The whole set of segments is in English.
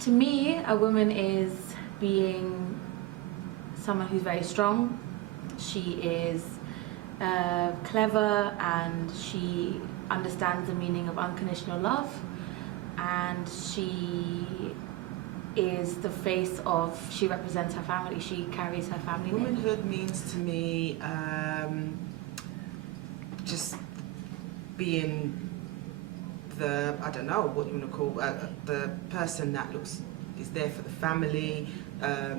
To me, a woman is being someone who's very strong. She is clever, and she understands the meaning of unconditional love, and she is the face of, she represents her family, she carries her family name. Womanhood means to me just being the, I don't know what you want to call, the person that is there for the family,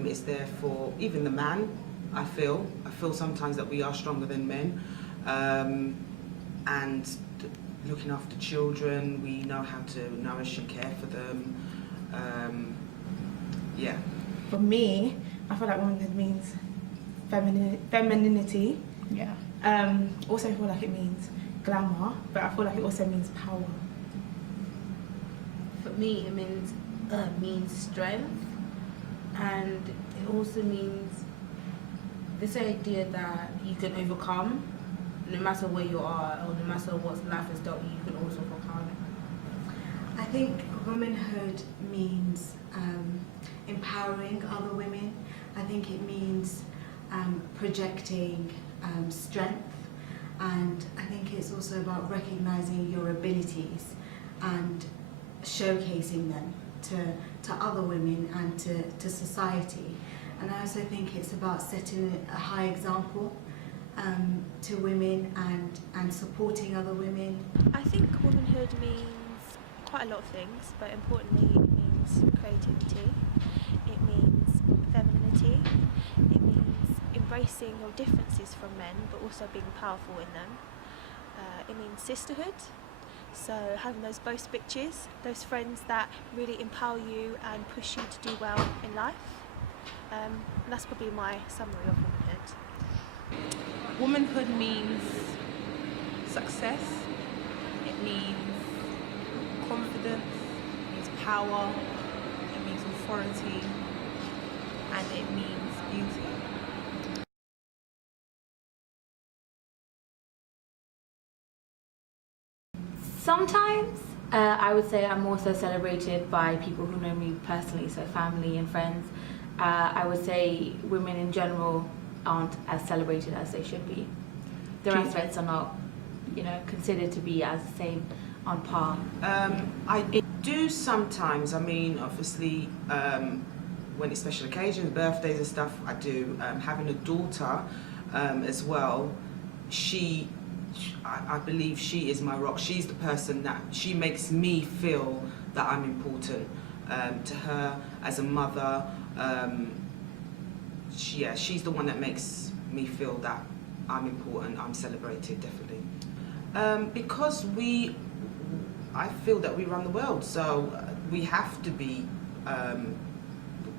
is there for even the man. I feel sometimes that we are stronger than men, and looking after children, we know how to nourish and care for them. Yeah. For me, I feel like womanhood means femininity. Yeah. Also, I feel like it means glamour, but I feel like it also means power. For me, it means strength, and it also means this idea that you can overcome, no matter where you are or no matter what life has dealt you can also overcome. I think womanhood means empowering other women. I think it means projecting strength, and I think it's also about recognizing your abilities and showcasing them to other women and to society. And I also think it's about setting a high example to women and supporting other women. I think womanhood means quite a lot of things, but importantly it means creativity, it means femininity, it means embracing your differences from men but also being powerful in them. It means sisterhood, so having those boss bitches, those friends that really empower you and push you to do well in life. That's probably my summary of womanhood. Womanhood means success, it means confidence, it means power, it means authority, and it means beauty. Sometimes I would say I'm also celebrated by people who know me personally, so family and friends. I would say women in general aren't as celebrated as they should be. Their aspects are not, considered to be as the same on par. I do sometimes. I mean, obviously, when it's special occasions, birthdays and stuff, I do. Having a daughter as well, I believe she is my rock. She's the person that she makes me feel that I'm important to her as a mother. She's the one that makes me feel that I'm important, I'm celebrated, definitely. Because I feel that we run the world, so we have to be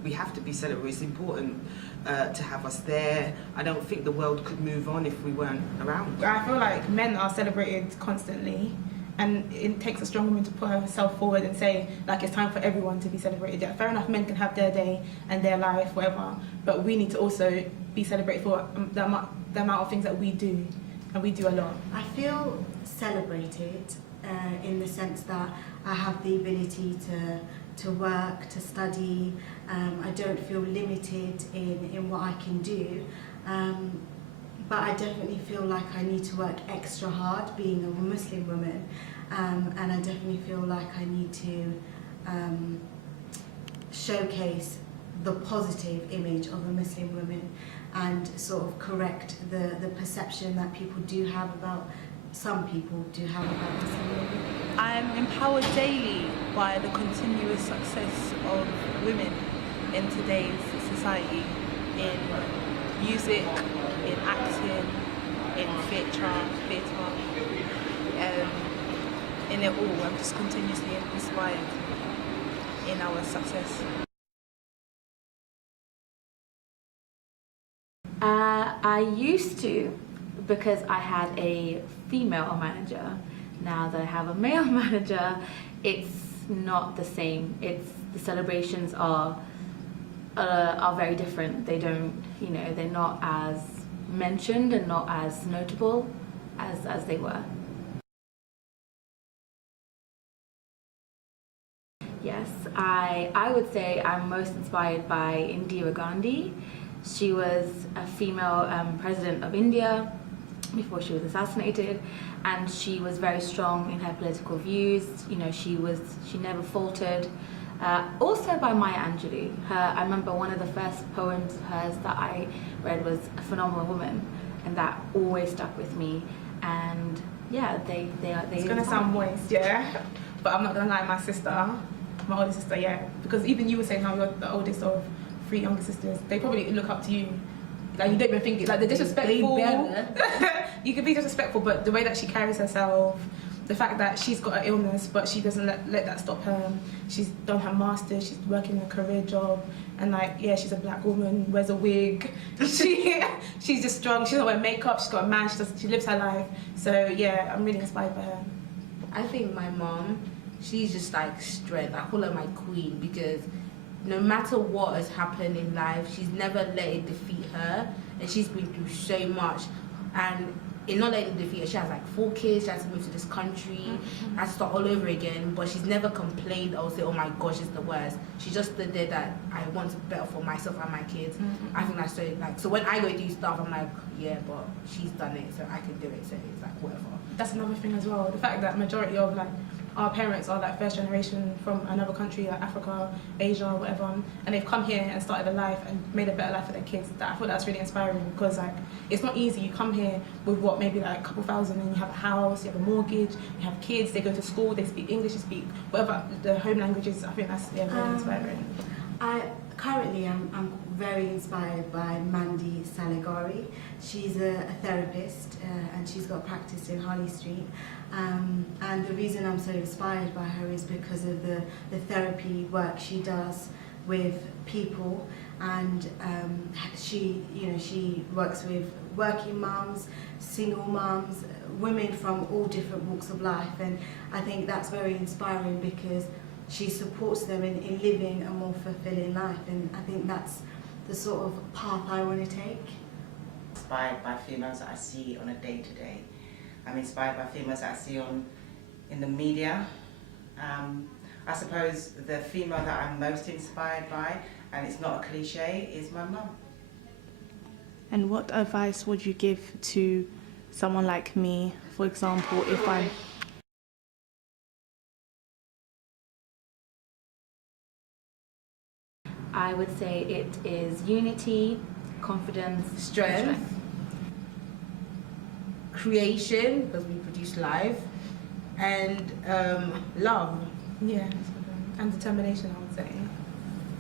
celebrated. It's important to have us there. I don't think the world could move on if we weren't around. I feel like men are celebrated constantly, and it takes a strong woman to put herself forward and say, like, it's time for everyone to be celebrated. Yeah, fair enough, men can have their day and their life, whatever, but we need to also be celebrated for the amount of things that we do, and we do a lot. I feel celebrated in the sense that I have the ability to work, to study. I don't feel limited in what I can do. But I definitely feel like I need to work extra hard being a Muslim woman, and I definitely feel like I need to showcase the positive image of a Muslim woman and sort of correct the perception that some people do have about Muslim women. I am empowered daily by the continuous success of women in today's society, in music, in acting, in theatre, in it all. I'm just continuously inspired in our success. I used to, because I had a female manager. Now that I have a male manager, it's not the same. The celebrations are very different. They don't, they're not as mentioned and not as notable as they were. Yes, I would say I'm most inspired by Indira Gandhi. She was a female president of India before she was assassinated, and she was very strong in her political views. You know, she never faltered. Also by Maya Angelou. I remember one of the first poems of hers that I read was A Phenomenal Woman, and that always stuck with me. And yeah, they It's gonna sound moist, yeah, but I'm not gonna lie, my older sister, yeah, because even you were saying how you're the oldest of 3 younger sisters, they probably look up to you. Like, you don't even think it, like, they're disrespectful. You can be disrespectful, but the way that she carries herself, the fact that she's got an illness, but she doesn't let that stop her. She's done her master's, she's working a career job, and like, yeah, she's a black woman, wears a wig. She's just strong. She doesn't wear makeup. She's got a man. She lives her life. So yeah, I'm really inspired by her. I think my mom, she's just like strength. I call her my queen because no matter what has happened in life, she's never let it defeat her, and she's been through so much. And in not letting it defeat her, she has like 4 kids, she has to move to this country, has to start all over again, but she's never complained or say, oh my gosh, it's the worst. She just stood there that I want better for myself and my kids. I think that's so, like, so when I go do stuff, I'm like, yeah, but she's done it, so I can do it, so it's like, whatever. That's another thing as well, the fact that majority of like our parents are like first generation from another country, like Africa, Asia, whatever, and they've come here and started a life and made a better life for their kids. That, I thought that's really inspiring, because like, it's not easy. You come here with what, maybe like a couple thousand, and you have a house, you have a mortgage, you have kids, they go to school, they speak English, they speak whatever the home languages. I think that's, yeah, very inspiring. Currently, I'm very inspired by Mandy Saligari. She's a therapist, and she's got practice in Harley Street. And the reason I'm so inspired by her is because of the therapy work she does with people, and she works with working mums, single mums, women from all different walks of life, and I think that's very inspiring because she supports them in living a more fulfilling life, and I think that's the sort of path I want to take. Inspired by females that I see on a day-to-day. I'm inspired by females that I see in the media. I suppose the female that I'm most inspired by, and it's not a cliche, is my mum. And what advice would you give to someone like me, for example, if I'm... I would say it is unity, confidence, Strength, creation, because we produce life, and love. Yeah, and determination, I would say.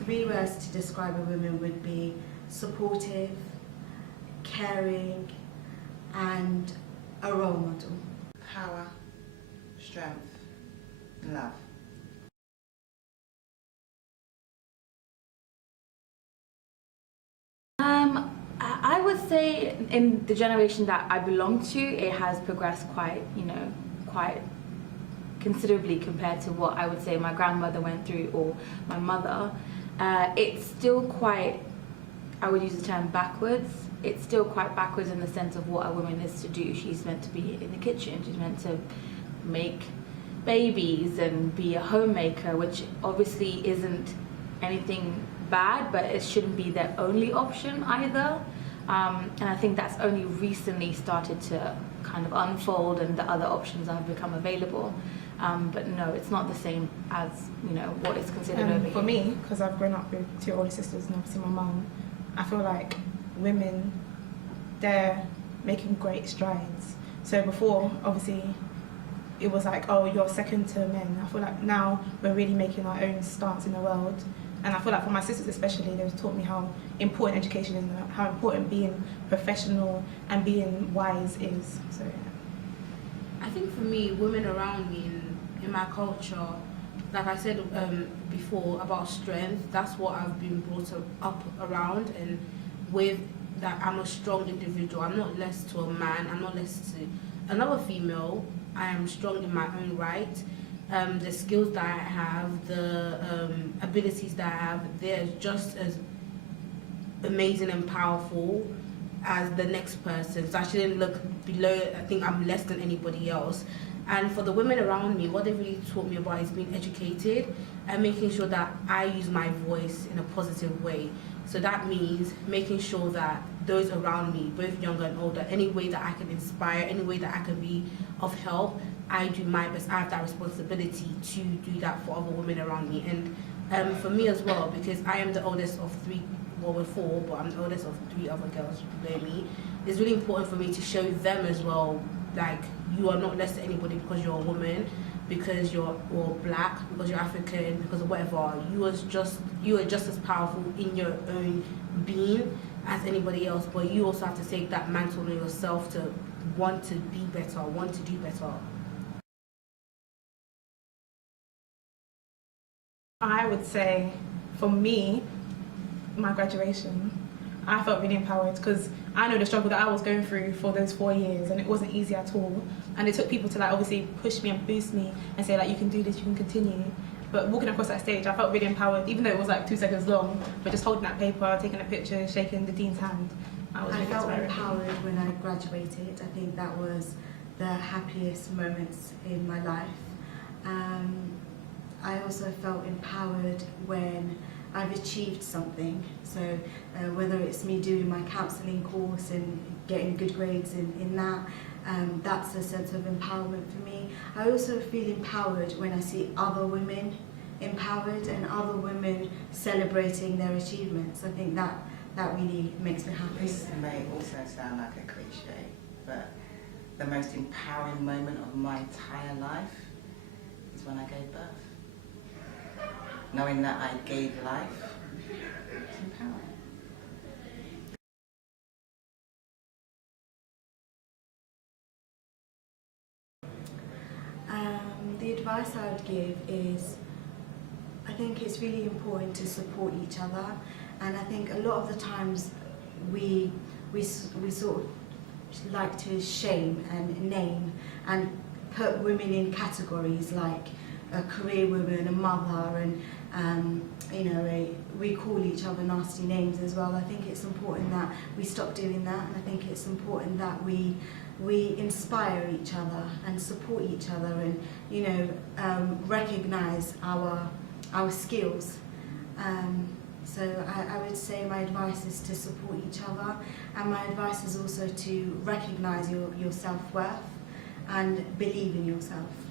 3 words to describe a woman would be supportive, caring, and a role model. Power, strength, and love. I would say in the generation that I belong to, it has progressed quite considerably compared to what I would say my grandmother went through or my mother. It's still quite, I would use the term backwards. It's still quite backwards in the sense of what a woman is to do. She's meant to be in the kitchen, she's meant to make babies and be a homemaker, which obviously isn't anything bad, but it shouldn't be their only option either. And I think that's only recently started to kind of unfold, and the other options have become available. But no, it's not the same as, you know, what is considered over For here. me, because I've grown up with 2 older sisters and obviously my mum, I feel like women, they're making great strides. So before, obviously, it was like, oh, you're second to men. I feel like now we're really making our own stance in the world. And I feel like for my sisters especially, they've taught me how important education is, and how important being professional and being wise is. So yeah. I think for me, women around me in my culture, like I said before about strength, that's what I've been brought up around, and with that I'm a strong individual. I'm not less to a man, I'm not less to another female. I am strong in my own right. The skills that I have, the abilities that I have, they're just as amazing and powerful as the next person. So I shouldn't look below, I think I'm less than anybody else. And for the women around me, what they really taught me about is being educated and making sure that I use my voice in a positive way. So that means making sure that those around me, both younger and older, any way that I can inspire, any way that I can be of help, I do my best. I have that responsibility to do that for other women around me. And for me as well, because I am the oldest of three, well, we're four, but I'm the oldest of three other girls below me, it's really important for me to show them as well, like, you are not less than anybody because you're a woman, because you're or black, because you're African, because of whatever. You are just as powerful in your own being as anybody else, but you also have to take that mantle on yourself to want to be better, want to do better. I would say, for me, my graduation, I felt really empowered because I know the struggle that I was going through for those 4 years, and it wasn't easy at all. And it took people to, like, obviously push me and boost me and say, like, you can do this, you can continue. But walking across that stage, I felt really empowered, even though it was like 2 seconds long. But just holding that paper, taking a picture, shaking the dean's hand, I felt empowered when I graduated. I think that was the happiest moments in my life. I also felt empowered when I've achieved something. So whether it's me doing my counselling course and getting good grades in that, that's a sense of empowerment for me. I also feel empowered when I see other women empowered and other women celebrating their achievements. I think that really makes me happy. This may also sound like a cliche, but the most empowering moment of my entire life is when I gave birth. Knowing that I gave life, it's empowering. The advice I would give is, I think it's really important to support each other, and I think a lot of the times we sort of like to shame and name and put women in categories like a career woman, a mother, and we call each other nasty names as well. I think it's important that we stop doing that, and I think it's important that we inspire each other and support each other, and recognise our skills. So I would say my advice is to support each other, and my advice is also to recognise your self-worth and believe in yourself.